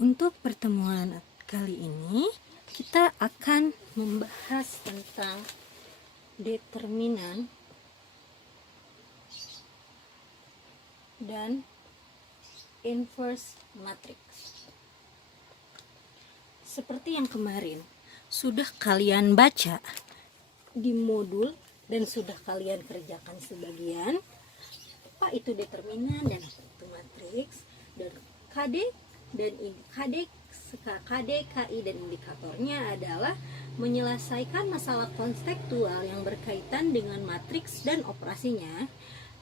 Untuk pertemuan kali ini kita akan membahas tentang determinan dan inverse matrix. Seperti yang kemarin sudah kalian baca di modul dan sudah kalian kerjakan sebagian, apa itu determinan dan apa itu matrix, dan KD dan KD, KI dan indikatornya adalah menyelesaikan masalah konseptual yang berkaitan dengan matriks dan operasinya,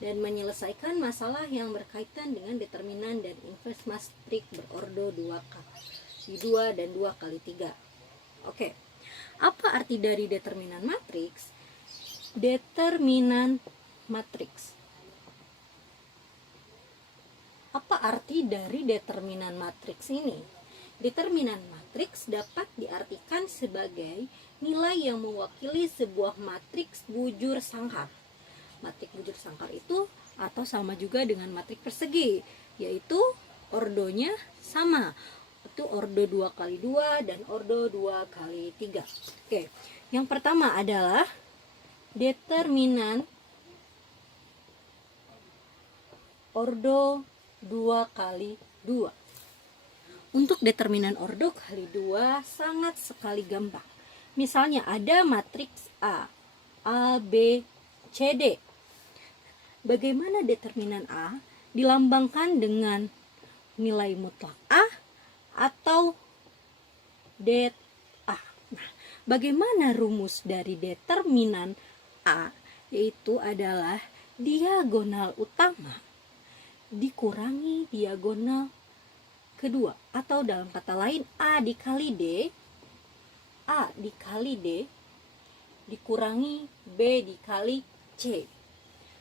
dan menyelesaikan masalah yang berkaitan dengan determinan dan inverse matrix berordo 2 dan 2 kali 3. Oke. Apa arti dari determinan matriks? Determinan matriks. Apa arti dari determinan matriks ini? Determinan matriks dapat diartikan sebagai nilai yang mewakili sebuah matriks bujur sangkar. Matriks bujur sangkar itu atau sama juga dengan matriks persegi, yaitu ordonya sama. Itu ordo 2 kali 2 dan ordo 2 kali 3. Oke, yang pertama adalah determinan ordo 2 kali 2. Untuk determinan ordo kali 2 sangat sekali gampang. Misalnya ada matriks A B, C, D. Bagaimana determinan A dilambangkan dengan nilai mutlak A atau det A. Nah, bagaimana rumus dari determinan A? Yaitu adalah diagonal utama dikurangi diagonal kedua, atau dalam kata lain A dikali D dikurangi B dikali C.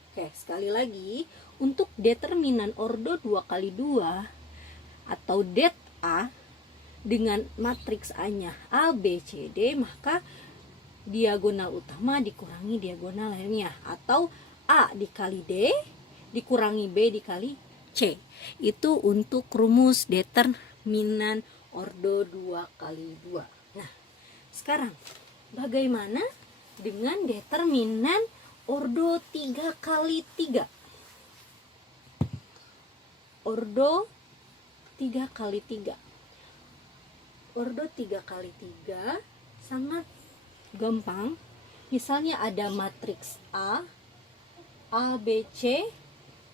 Oke, sekali lagi, untuk determinan ordo 2 kali 2 atau det A dengan matriks A-nya A, B, C, D, maka diagonal utama dikurangi diagonal lainnya, atau A dikali D dikurangi B dikali C. Itu untuk rumus determinan ordo 2 kali 2. Nah, sekarang bagaimana dengan determinan ordo 3 kali 3? Ordo 3 kali 3. Ordo 3 kali 3 sangat gampang. Misalnya ada matriks A B, C,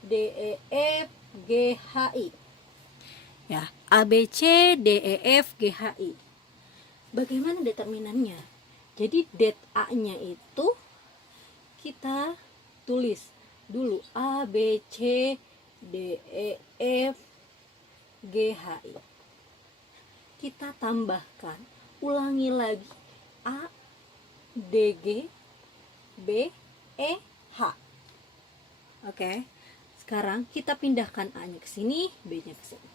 D, E, F, G, H, I. Ya, A, B, C, D, E, F, G, H, I. Bagaimana determinannya? Jadi det A-nya itu kita tulis dulu A, B, C, D, E, F, G, H, I. Kita tambahkan, ulangi lagi A, D, G, B, E, H. Oke. Sekarang kita pindahkan A-nya ke sini, B-nya ke sini.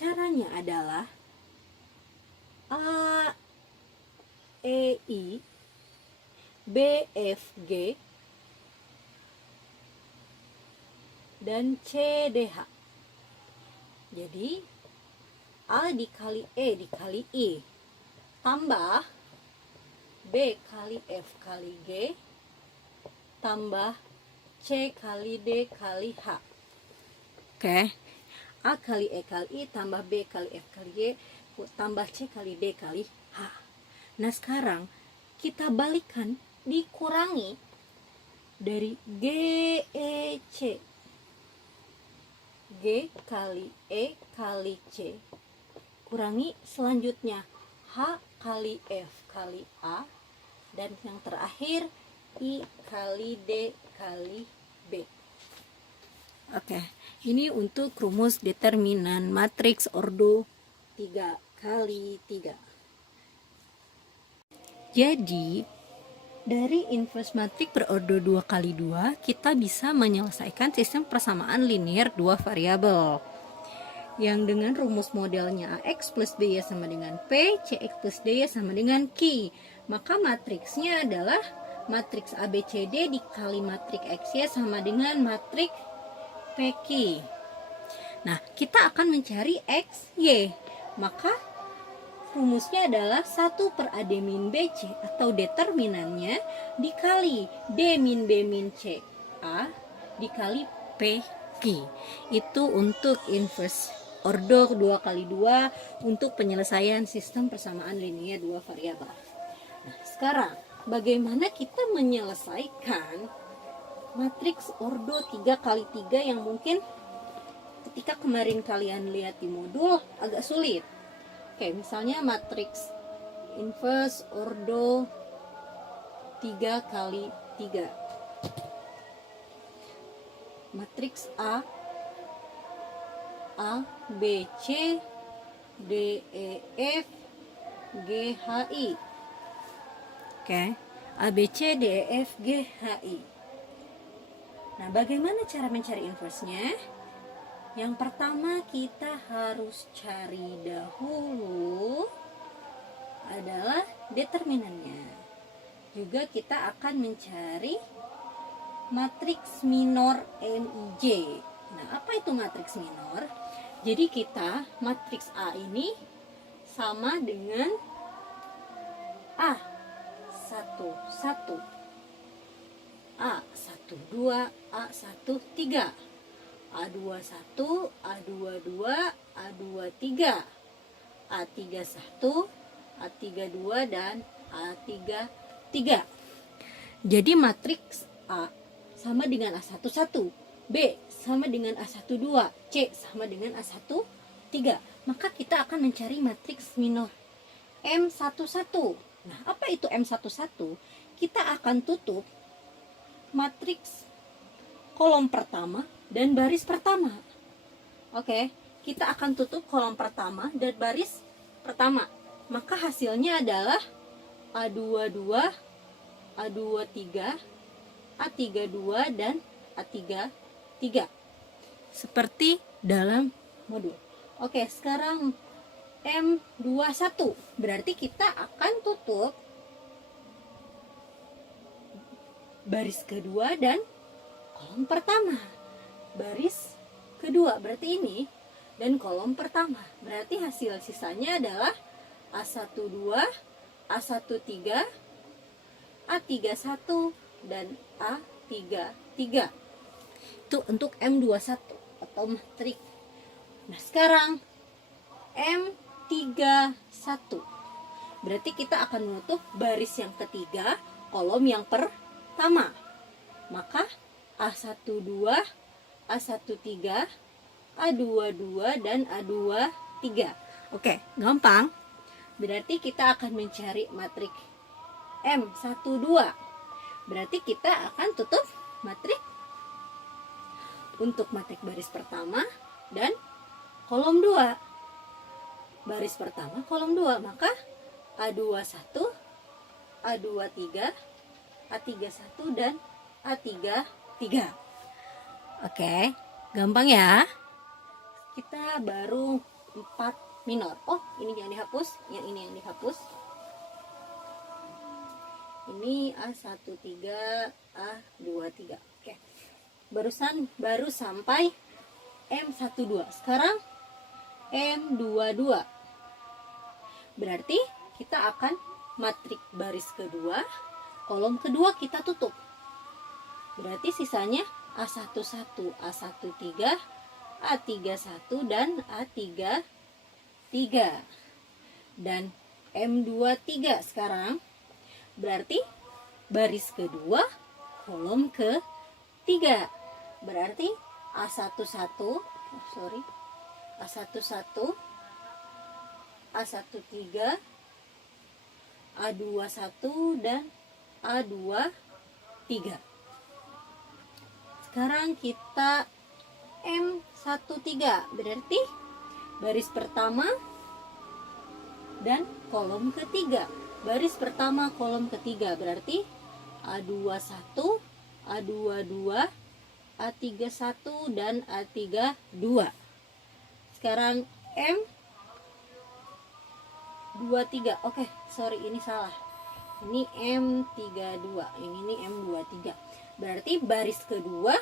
Caranya adalah A, E, I, B, F, G, dan C, D, H. Jadi A dikali E dikali I tambah B kali F kali G tambah C kali D kali H. Oke. A kali E kali I tambah B kali F kali G tambah C kali D kali H. Nah, sekarang kita balikan, dikurangi dari G, E, C. G kali E kali C. Kurangi selanjutnya H kali F kali A. Dan yang terakhir I kali D kali B. Oke, ini untuk rumus determinan matriks ordo 3 kali 3. Jadi, dari inverse matriks berordo 2 kali 2, kita bisa menyelesaikan sistem persamaan linear 2 variabel. Yang dengan rumus modelnya AX plus BY sama dengan P, CX plus DY sama dengan Q. Maka matriksnya adalah matriks ABCD dikali matriks XY sama dengan matriks PQ. Nah, kita akan mencari XY. Maka rumusnya adalah 1 per A D min BC atau determinannya dikali D min B min C A dikali P Q. Itu untuk inverse order 2 kali 2 untuk penyelesaian sistem persamaan linear 2 variabel. Nah, sekarang bagaimana kita menyelesaikan matriks ordo 3 kali 3 yang mungkin ketika kemarin kalian lihat di modul agak sulit. Oke, misalnya matriks inverse ordo 3 kali 3. Matriks A B C D E F G H I. Oke, A B C D E F G H I. Nah, bagaimana cara mencari inverse-nya? Yang pertama kita harus cari dahulu adalah determinannya. Juga kita akan mencari matriks minor MIJ. Nah, apa itu matriks minor? Jadi kita matriks A ini sama dengan A 1 1, A 1 2, A 1 3. A21, A22, A23, A31, A32, dan A33. Jadi matriks A sama dengan A11, B sama dengan A12, C sama dengan A13. Maka kita akan mencari matriks minor M11. Nah, apa itu M11? Kita akan tutup matriks kolom pertama dan baris pertama. Oke, kita akan tutup kolom pertama dan baris pertama. Maka hasilnya adalah A22, A23, A32, dan A33. Seperti dalam modul. Oke, sekarang M21. Berarti kita akan tutup baris kedua dan kolom pertama. Baris kedua berarti ini dan kolom pertama. Berarti hasil sisanya adalah A12, A13, A31, dan A33. Itu untuk M21 atau matriks. Nah, sekarang M31. Berarti kita akan menutup baris yang ketiga, kolom yang pertama. Maka A12, A13, A22, dan A23. Oke, gampang. Berarti kita akan mencari matriks M12. Berarti kita akan tutup matriks untuk matriks baris pertama dan kolom 2. Baris pertama, kolom 2. Maka A21, A23, A31, dan A33. Oke, gampang ya. Kita baru 4 minor. Oh, ini jangan dihapus, yang ini yang dihapus. Ini A13, A23. Oke. Baru sampai M12. Sekarang M22. Berarti kita akan matriks baris kedua, kolom kedua kita tutup. Berarti sisanya A11, A13, A31, dan A33. Dan M23 sekarang berarti baris kedua, kolom ketiga. Berarti A11, A11, A13, A21, dan A23. Sekarang kita M13. Berarti baris pertama dan kolom ketiga. Baris pertama, kolom ketiga. Berarti A21, A22, A31, dan A32. Sekarang M23. Oke, sorry, ini salah. Ini M32. Yang ini M23. Berarti baris kedua,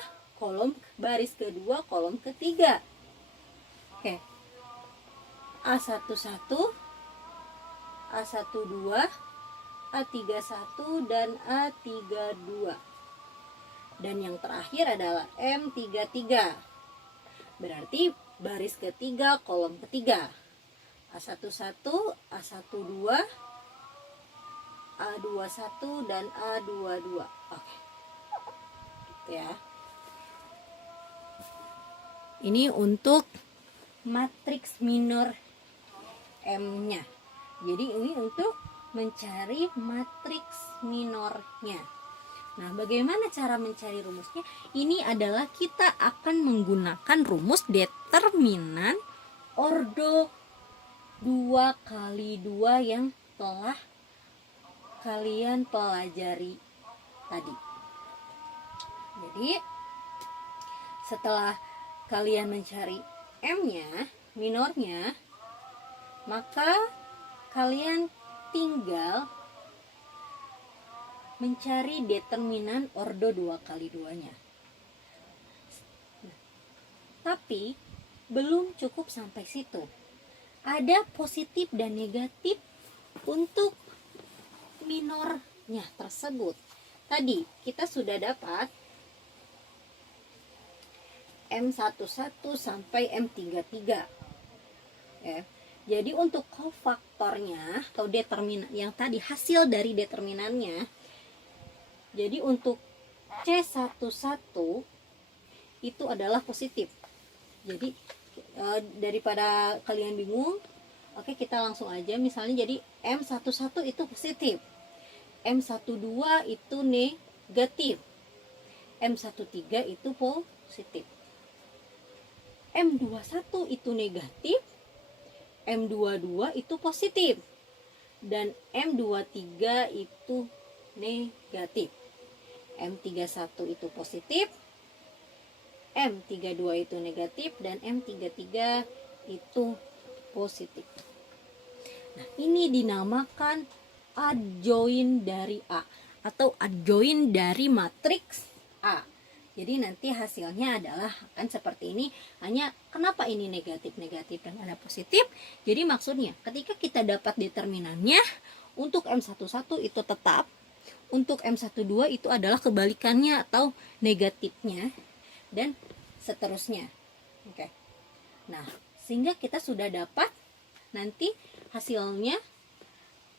kolom ketiga. Oke. A11, A12, A31, dan A32. Dan yang terakhir adalah M33. Berarti baris ketiga, kolom ketiga. A11, A12, A21, dan A22. Oke. Ya. Ini untuk matriks minor M-nya. Jadi ini untuk mencari matriks minornya. Nah, bagaimana cara mencari rumusnya? Ini adalah kita akan menggunakan rumus determinan ordo 2x2 yang telah kalian pelajari tadi. Jadi, setelah kalian mencari M-nya, minornya, maka kalian tinggal mencari determinan ordo 2x2-nya. Tapi belum cukup sampai situ. Ada positif dan negatif untuk minornya tersebut. Tadi kita sudah dapat M11 sampai M33. Ya. Jadi untuk kofaktornya atau determinan yang tadi hasil dari determinannya, jadi untuk C11 itu adalah positif. Jadi daripada kalian bingung, oke, kita langsung aja. Misalnya jadi M11 itu positif, M12 itu negatif, M13 itu positif, M21 itu negatif, M22 itu positif, dan M23 itu negatif. M31 itu positif, M32 itu negatif, dan M33 itu positif. Nah, ini dinamakan adjoin dari A atau adjoin dari matriks A. Jadi nanti hasilnya adalah akan seperti ini. Hanya kenapa ini negatif-negatif dan ada positif? Jadi maksudnya ketika kita dapat determinannya, untuk M11 itu tetap, untuk M12 itu adalah kebalikannya atau negatifnya, dan seterusnya. Oke. Nah, sehingga kita sudah dapat nanti hasilnya,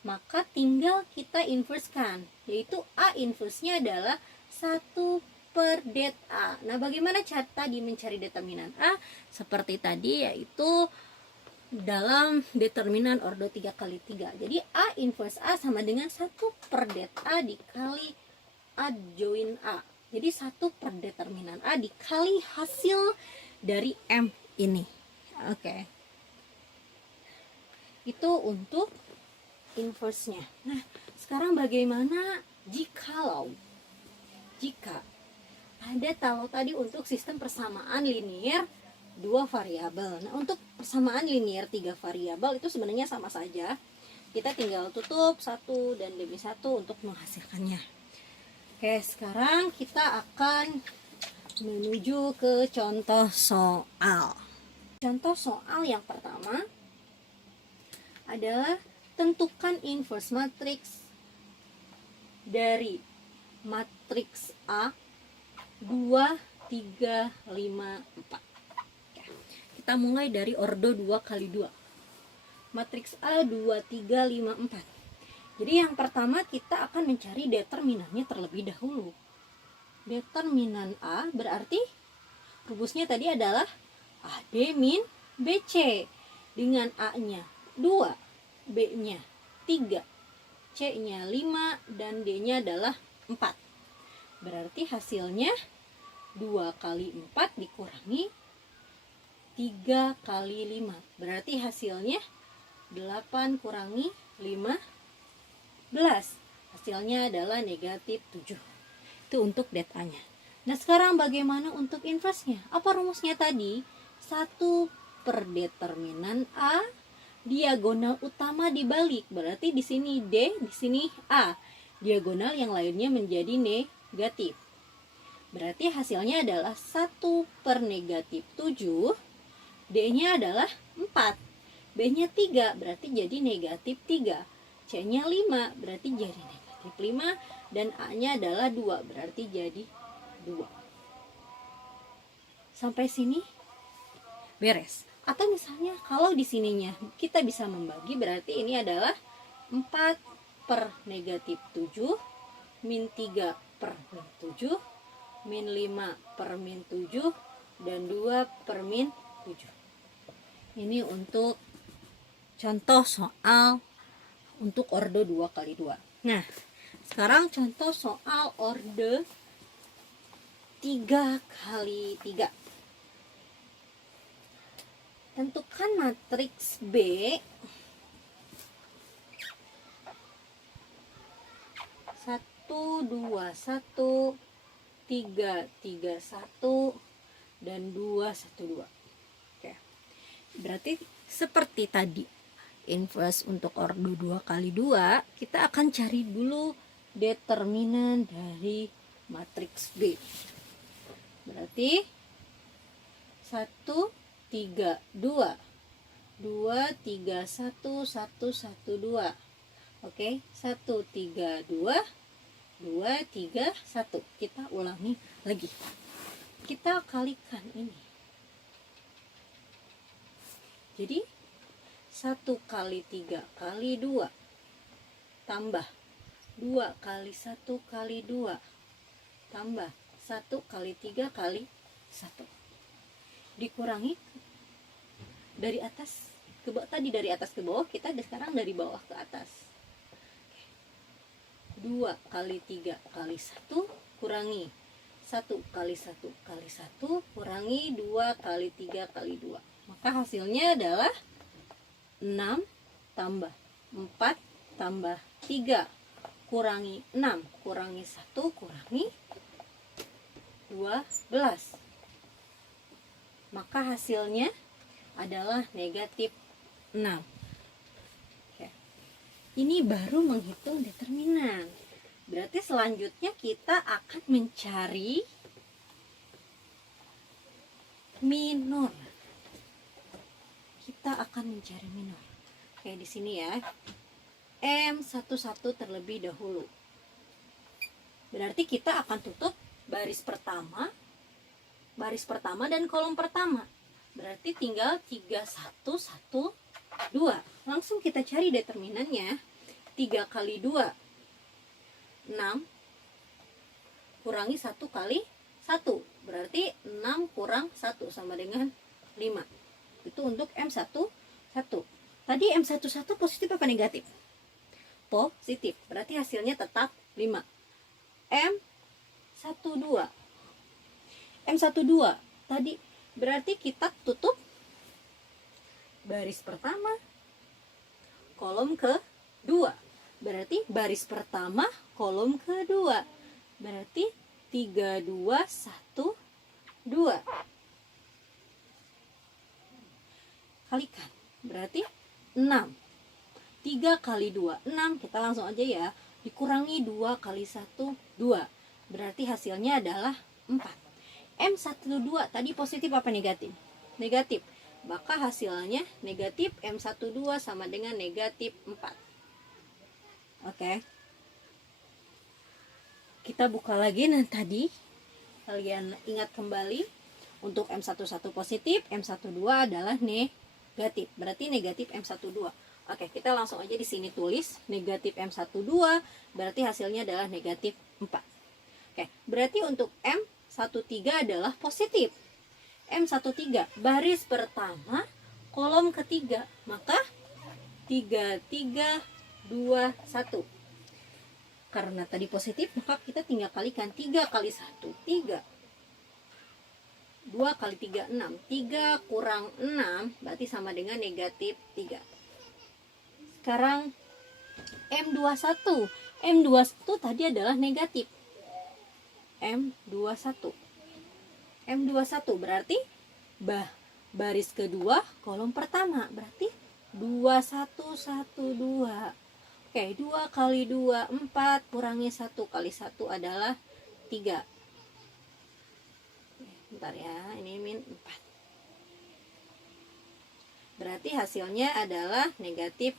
maka tinggal kita inversekan, yaitu A inverse-nya adalah 1/det A. Nah, bagaimana cara tadi mencari determinan A? Seperti tadi, yaitu dalam determinan ordo 3x3. Jadi A inverse A sama dengan 1/det A dikali adjoin A. Jadi 1 determinan A dikali hasil dari M ini. Oke. Itu untuk inverse-nya. Nah, sekarang bagaimana jika ada kalau tadi untuk sistem persamaan linier 2 variabel. Nah, untuk persamaan linier 3 variabel itu sebenarnya sama saja. Kita tinggal tutup satu dan demi satu untuk menghasilkannya. Oke, sekarang kita akan menuju ke contoh soal. Contoh soal yang pertama adalah tentukan inverse matriks dari matriks A 2, 3, 5, 4. Kita mulai dari ordo 2x2. Matriks A 2, 3, 5, 4. Jadi yang pertama kita akan mencari determinannya terlebih dahulu. Determinan A berarti rumusnya tadi adalah AD min BC. Dengan A-nya 2, B-nya 3, C-nya 5, dan D-nya adalah 4. Berarti hasilnya 2 kali 4 dikurangi 3 kali 5. Berarti hasilnya 8 kurangi 15. Hasilnya adalah negatif 7. Itu untuk datanya. Nah, sekarang bagaimana untuk inverse-nya? Apa rumusnya tadi? 1/determinan A, diagonal utama dibalik. Berarti di sini D, di sini A. Diagonal yang lainnya menjadi negatif. Berarti hasilnya adalah 1/-7. D-nya adalah 4. B-nya 3 berarti jadi negatif 3. C-nya 5 berarti jadi negatif 5. Dan A-nya adalah 2 berarti jadi 2. Sampai sini beres. Atau misalnya kalau di sininya kita bisa membagi, berarti ini adalah 4 per negatif 7, min 3 per min 7, min 5 per min 7, dan 2 per min 7. Ini untuk contoh soal untuk orde 2 kali 2. Nah, sekarang contoh soal orde 3 kali 3. Tentukan matriks B satu, 2, 1, 3, 3, 1, dan 2, 1, 2. Oke. Berarti seperti tadi inverse untuk orde 2 kali 2, kita akan cari dulu determinan dari matriks B. Berarti 1, 3, 2, 2, 3, 1, 1, 1, 2. Oke, 1, 3, 2, 2, 3, 1. Kita ulangi lagi. Kita kalikan ini. Jadi 1 kali 3 kali 2 tambah 2 kali 1 kali 2 tambah 1 kali 3 kali 1 dikurangi dari atas ke bawah. Tadi dari atas ke bawah, kita sekarang dari bawah ke atas. 2 kali 3 kali 1 kurangi 1 kali 1 kali 1 kurangi 2 kali 3 kali 2. Maka hasilnya adalah 6 tambah 4 tambah 3 kurangi 6 kurangi 1 kurangi 12. Maka hasilnya adalah negatif 6. Oke. Ini baru menghitung determinan. Berarti selanjutnya kita akan mencari minor. Kita akan mencari minor. Oke, di sini ya. M11 terlebih dahulu. Berarti kita akan tutup baris pertama dan kolom pertama. Berarti tinggal 3, 1, 1, 2. Langsung kita cari determinannya. 3 kali 2 6 kurangi 1 kali 1. Berarti 6 kurang 1 sama dengan 5. Itu untuk M11. Tadi M11 positif apa negatif? Positif. Berarti hasilnya tetap 5. M12. M12 tadi berarti kita tutup baris pertama, kolom kedua. Berarti baris pertama, kolom kedua. Berarti 3, 2, 1, 2. Kalikan. Berarti 6. 3 kali 2, 6. Kita langsung aja ya. Dikurangi 2 kali 1, 2. Berarti hasilnya adalah 4. M12 tadi positif apa negatif? Negatif. Maka hasilnya negatif M12 sama dengan negatif 4. Oke. Kita buka lagi. Nah, tadi kalian ingat kembali untuk M11 positif, M12 adalah negatif. Berarti negatif M12. Oke, kita langsung aja di sini tulis negatif M12, berarti hasilnya adalah negatif 4. Oke, berarti untuk M13 adalah positif. M13 baris pertama, kolom ketiga. Maka 3, 3, 2, 1. Karena tadi positif, maka kita tinggal kalikan 3 kali 1, 3. 2 kali 3, 6. 3 kurang 6 berarti sama dengan negatif 3. Sekarang M21. M21 tadi adalah negatif. M21. M21 berarti baris kedua, kolom pertama. Berarti 2, 1, 1, 2. Oke, 2 kali 2, 4. Kurangi 1 kali 1 adalah 3. Bentar ya, ini min 4. berarti hasilnya adalah negatif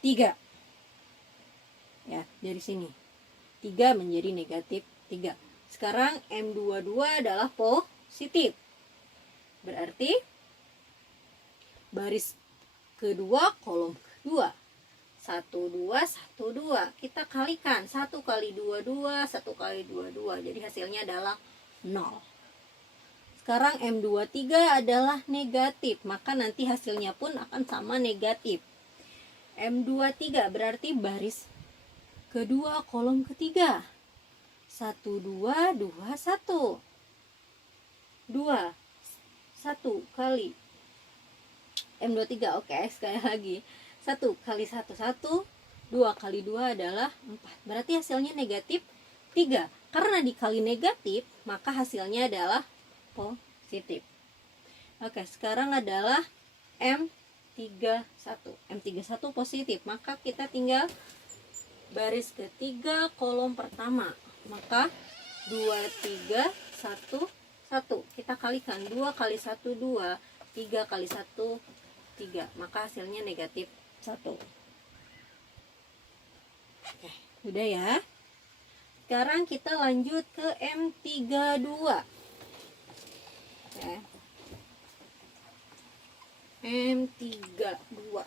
3. Ya, dari sini 3 menjadi negatif 3. Sekarang M22 adalah positif, berarti baris kedua kolom kedua 1 2 1 2 kita kalikan 1 kali 2 2 1 kali 2 2, jadi hasilnya adalah 0. Sekarang M23 adalah negatif, maka nanti hasilnya pun akan sama negatif. M23 berarti baris kedua kolom ketiga 1 2 2 1 2 1 kali M23. Oke, sekali lagi 1 kali 1 1, 2 kali 2 adalah 4, berarti hasilnya negatif 3. Karena dikali negatif maka hasilnya adalah positif. Oke, sekarang adalah M31. M31 positif, maka kita tinggal baris ketiga kolom pertama, maka 2 3 1 1 kita kalikan 2 kali 1 2, 3 kali 1 3, maka hasilnya negatif 1. Oke, udah ya. Sekarang kita lanjut ke M32. Oke. M32.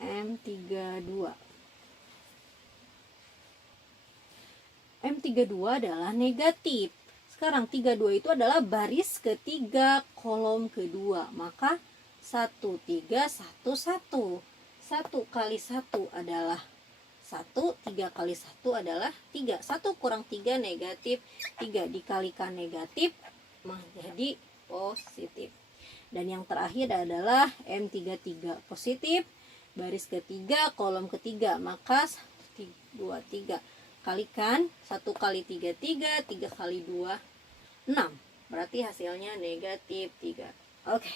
M32. M32 adalah negatif. Sekarang 32 itu adalah baris ketiga kolom kedua, maka 1 3 1 1. 1 kali 1 adalah 1, 3 kali 1 adalah 3. 1 kurang 3 negatif 3, dikalikan negatif menjadi positif. Dan yang terakhir adalah M33 positif, baris ketiga kolom ketiga, maka 2 3 kalikan 1 kali 3 3, 3 kali 2 6, berarti hasilnya negatif 3. Oke,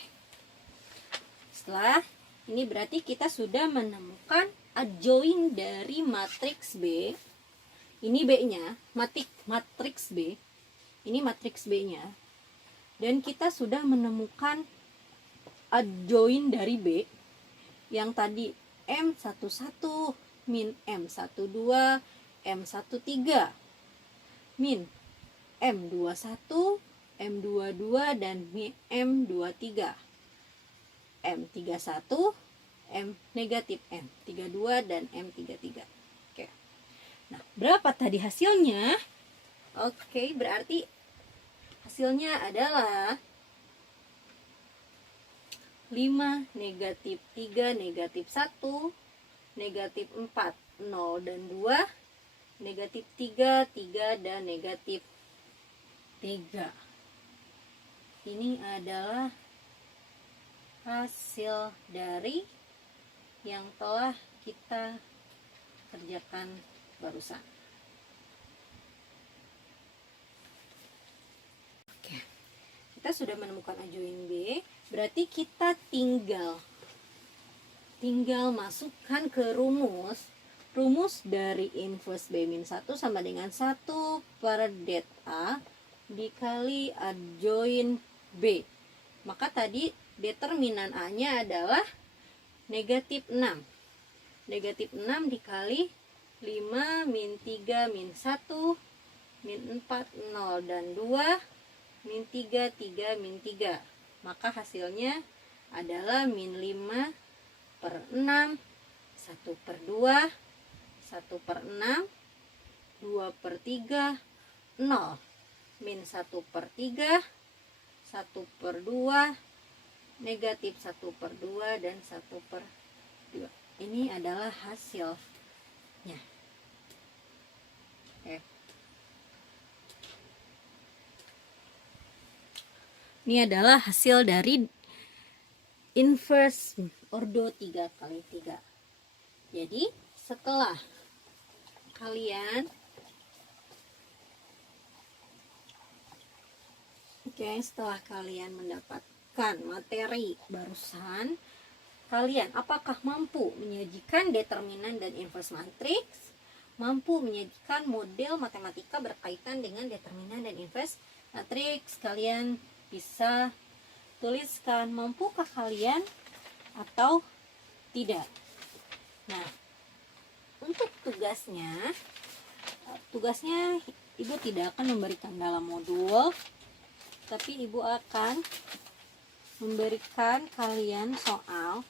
setelah ini berarti kita sudah menemukan adjoin dari matriks B. Ini B nya, matriks B, ini matriks B nya, dan kita sudah menemukan adjoin dari B yang tadi M11 min M12 M13 min M21 M22 dan M23, M31 M negatif M32 dan M33. Oke. Nah, berapa tadi hasilnya? Oke, berarti hasilnya adalah 5 negatif 3 negatif 1 negatif 4 0 dan 2 negatif 3 3 dan negatif 3. Ini adalah hasil dari yang telah kita kerjakan barusan. Oke, kita sudah menemukan adjoin B, berarti kita tinggal masukkan ke rumus dari inverse B-1 sama dengan 1 per det A dikali adjoin B. Maka tadi determinan A nya adalah negatif 6. Negatif 6 dikali 5 min 3 min 1 min 4 0 dan 2 min 3 3 min 3. Maka hasilnya adalah min 5 per 6 1 per 2 1 per 6 2 per 3 0 min 1 per 3 1 per 2 negatif 1 per 2 dan 1 per 2. Ini adalah hasilnya. Oke. Ini adalah hasil dari inverse ordo 3 kali 3. Jadi setelah kalian setelah kalian mendapatkan materi barusan, kalian apakah mampu menyajikan determinan dan inverse matriks, mampu menyajikan model matematika berkaitan dengan determinan dan inverse matriks? Kalian bisa tuliskan mampukah kalian atau tidak. Nah, untuk tugasnya ibu tidak akan memberikan dalam modul, tapi ibu akan memberikan kalian soal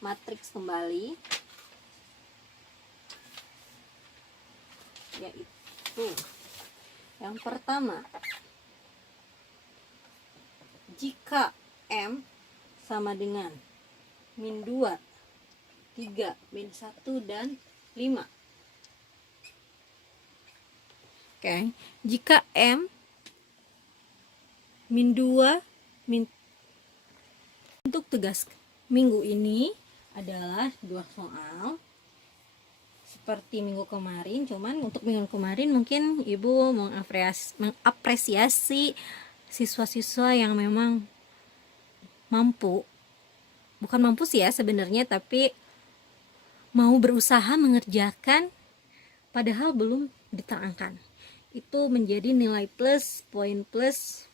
matriks kembali, yaitu yang pertama, jika M sama dengan min 2, 3, min 1, dan 5. Oke, jika M min 2, untuk tugas minggu ini adalah 2 soal seperti minggu kemarin, cuman untuk minggu kemarin mungkin ibu mengapresiasi siswa-siswa yang memang mampu, bukan mampu sih ya sebenarnya, tapi mau berusaha mengerjakan padahal belum diterangkan. Itu menjadi nilai plus, poin plus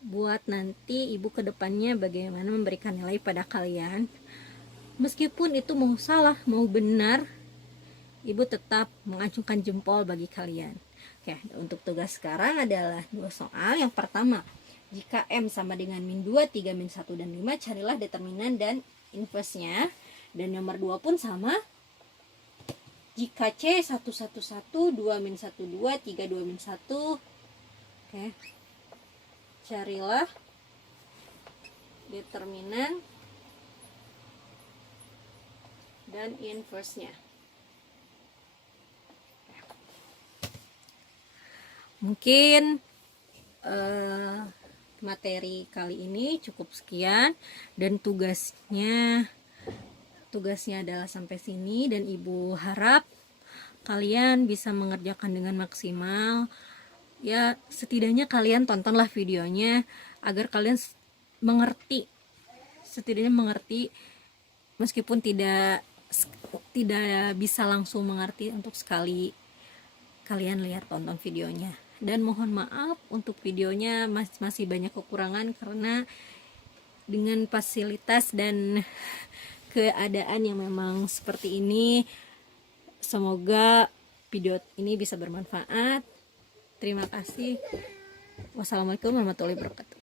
buat nanti ibu kedepannya bagaimana memberikan nilai pada kalian. Meskipun itu mau salah, mau benar, ibu tetap mengacungkan jempol bagi kalian. Oke, untuk tugas sekarang adalah 2 soal. Yang pertama, jika M sama dengan min 2, 3, min 1, dan 5, carilah determinan dan inverse-nya. Dan nomor 2 pun sama. Jika C 1, 1, 1, 2, min 1, 2, 3, 2, min 1. Oke. Carilah determinan dan inverse-nya. Mungkin materi kali ini cukup sekian, dan tugasnya adalah sampai sini, dan ibu harap kalian bisa mengerjakan dengan maksimal. Ya, setidaknya kalian tontonlah videonya agar kalian setidaknya mengerti, meskipun tidak bisa langsung mengerti, untuk sekali kalian tonton videonya. Dan mohon maaf untuk videonya masih banyak kekurangan karena dengan fasilitas dan keadaan yang memang seperti ini. Semoga video ini bisa bermanfaat. Terima kasih. Wassalamualaikum warahmatullahi wabarakatuh.